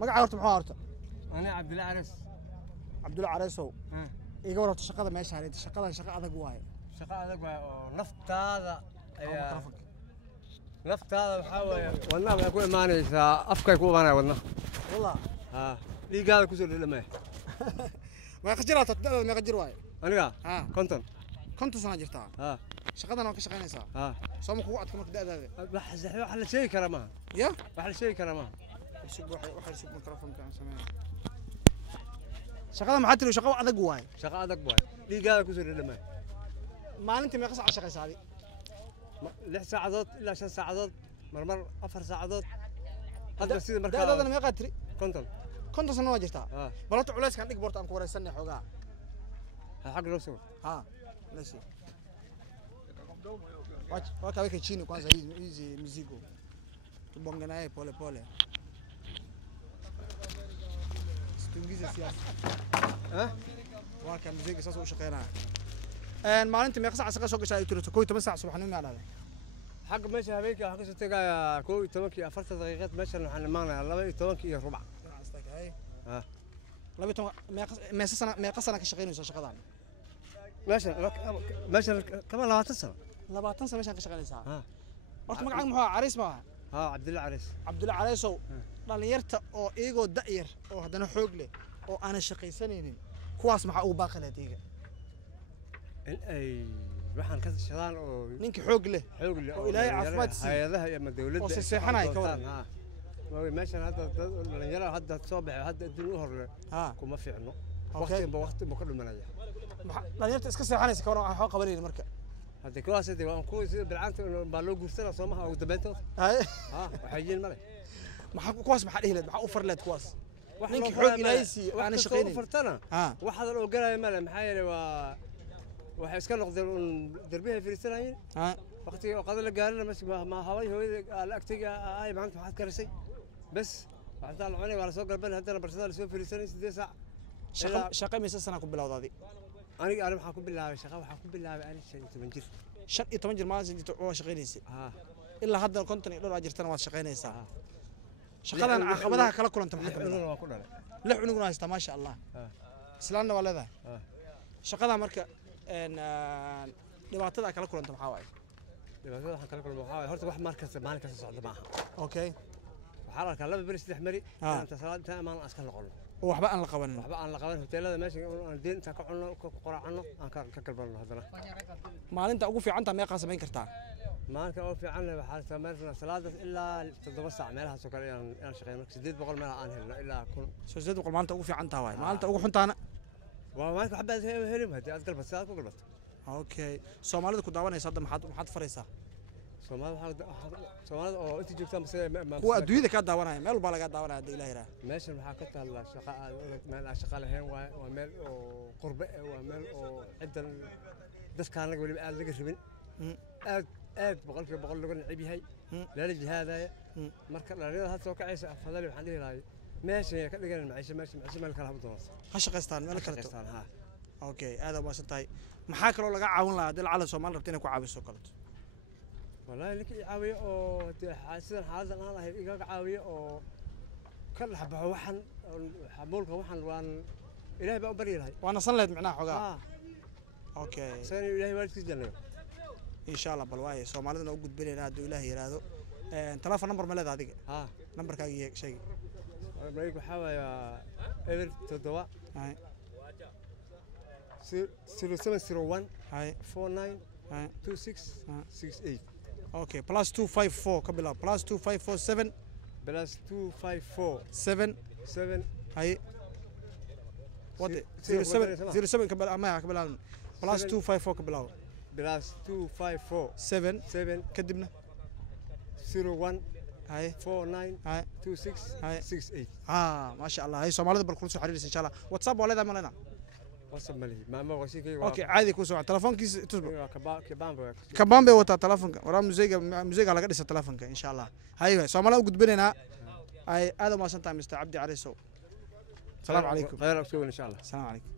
magaca horta muxuu horta أنا عبد الله عرس Cabdulla Careesow iga warta shaqada meesha hareed shaqadan shaqa adag waaye شقة هذا نفط هذا نفط هذا بحاول والله ما يكون ماني أفكار يكون ماني والله والله ها لي قال كسر لما ma qajira tadada ma qajir waaye أنا ها كنت سنة jirtaa ها shaqadan oo ka shaqeynaysaa ها soo ma kugu adka marka da'daada وحل شيء كرمها ya وحل شيء كرمها waxay sug microphone-ka aan sameeyo shaqada maxaa tiri shaqo adag waaye شقة هذا بواي لي قال كسر لما maalintii meeqa saac shaqaysaadi 6 ساعات إلا 6 ساعات مرمر 4 ساعات هذا بس مركز da'daadana meeqa tiri كنت sano waa jirtaa balanta culeyskan dhig boorta aan ku wareysanay xogaa حق الرسول ها ماشي wacha weka chini kwanza hizi mizigo tubonge naye pole pole situngize siasa waka mizigo sasa u shaqeynaa maalintii meeqa saac shaqo soo gashay ay tirto 12 saac subaxnimo ma dhahday حق ماشي هبيك حق ستة كوي تمكي 4 دقيقات ماشي نحن معنا 2 ربع ها 12 meeqa sana ka shaqeynaysaa shaqadan ماشي كمان 20 سنة 20 sano meeshan ka shaqeynaysaa horta magacaaga muxuu ahaa Carees ma ها عبد الله عريس Cabdulla Careesow dhalinyarta oo iyagoo da'yar oo hadana xoog leh oo aan shaqaysanaynin kuwaas maxaa ugu baaqi lahayd iyaga اي waxaan ka shaqaan oo ninka xoog leh oo ilaahay caafimaad siiyo hay'adaha iyo dawladda oo seexanay ka waran ها meeshan hadda dhalinyarada hadda soo baxay hadda adduun u horle kuma fiicno waqti ma ka dhumanaya dhalinyarta iska seexanaysa ka waran waxaa qabanayna marka hadda kuwaas hadda waan ku sida bilcaanta baa loo guursanaa Soomaha ugu dambeyntood waxay yiin male maxaa kuwaas maxaa dhihi lahayd maxaa u far lahayd kuwaas ninka xoog ilaahay siiyo aan shaqaynin fartana waxa la ogalay male maxaa yeelay waa waxay iska noqdeen darbiga fiirsanayeen waqtiga oo qadal gaarin ma haway hooyada la agtiga ay maanta waxaad karisay bas waxaa la cunay wala soo galban hadana barsada la soo fiirsanay 8 saac shaqa mise sana ku bilowday aniga waxaan ku bilaabay shaqa waxaan ku bilaabay ani 15 jir 15 jir maalintii inta oo shaqeynaysa ilaa hadda konton iyo dhowr ajirtana waad shaqeynaysaa shaqadan caqabadaha kala kulanta maxaa kamid ah ku dhalay lix cunugna haysta ma sha Allah islaanna waa leedahay shaqada marka dhibaatada kala kulanta maxaa waaye dhibaatada waxaan kala kulmay waxaa horta wax markasta maalin kasta socdo maaha okay waxaa la arkaa laba beri saddex mari inta salaada amaan aska noqon waxba aan la qabanin hoteelada meesha aan deen inta ka cunno ka qoracno aan ka kalbalno hadana maalinta ugu fiican ta meeqa sameyn kartaa maalinta ugu fiican waxaa sameynaa salaada ilaa 7 saac meelaha soo kale aan shaqeyno 800 meel aan helno ilaa 800 maalinta ugu fiican tahay maalinta ugu xuntaana waa maalinta xabad helim hadii aad galbato saad ku galbato okay Soomaalida ku daawanaysa hadda maxaad faraysaa Soomaalida oo inta joogta kuwa adduunyada ka daawanaya meel walba laga daawanaya hadda Ilaahay raa meeshan waxaa ka taala shaqa meel aan shaqa lahayn waa meel oo qurbe waa meel oo ciidan dadka anaga wali aad laga rabin aad boqolkiiba boqol lagu necib yahay la jihaadaya marka dhalinyarada hadda soo kacaysa afadali waxaan dhihi lahaa meesha ka dhigan maciisha meel kala habdoon ha shaqaystaan meel kale ha okay aad u baasantahay maxaa kale oo laga caawin lahaa dal cala Soomaali rabta inay ku caawiso kaleto والله لك عاوية أو حاسين حاسين أنا إيجا عاوية أو كل حبة وحن حمولك وحن وان إلهي بقى بريء هاي وأنا صليت معناه حقا أوكي سنة إلهي والد كذا إن شاء الله بالواي سومالنا وجود بيننا هذا إلهي هذا تلفون نمبر ملذ هذيك نمبر كاي شيء بريك بحاول يا إيفر تدوا هاي 0701 هاي 49 2668 Okay, +254 kabila +2547 +254 7 هاي what 07 kabila ما kabila +254 kabila +254 7 كدبنا 01 هاي 49 هاي 2668 ما شاء الله هاي سوماليدا بالكل سو حريرس ان شاء الله واتساب ولا ذا مالنا وصل ملي ما غشي كي اوكي عادي كوسو تليفون كيس تصبر كبان بي وتا تليفون ورا موسيقى laga dhisa telefonka insha Allah hayo Soomaaliya u gudbinayna ay aad ma santaa Mr. Cabdi Careesow salaam alaykum khayr insha Allah salaam alaykum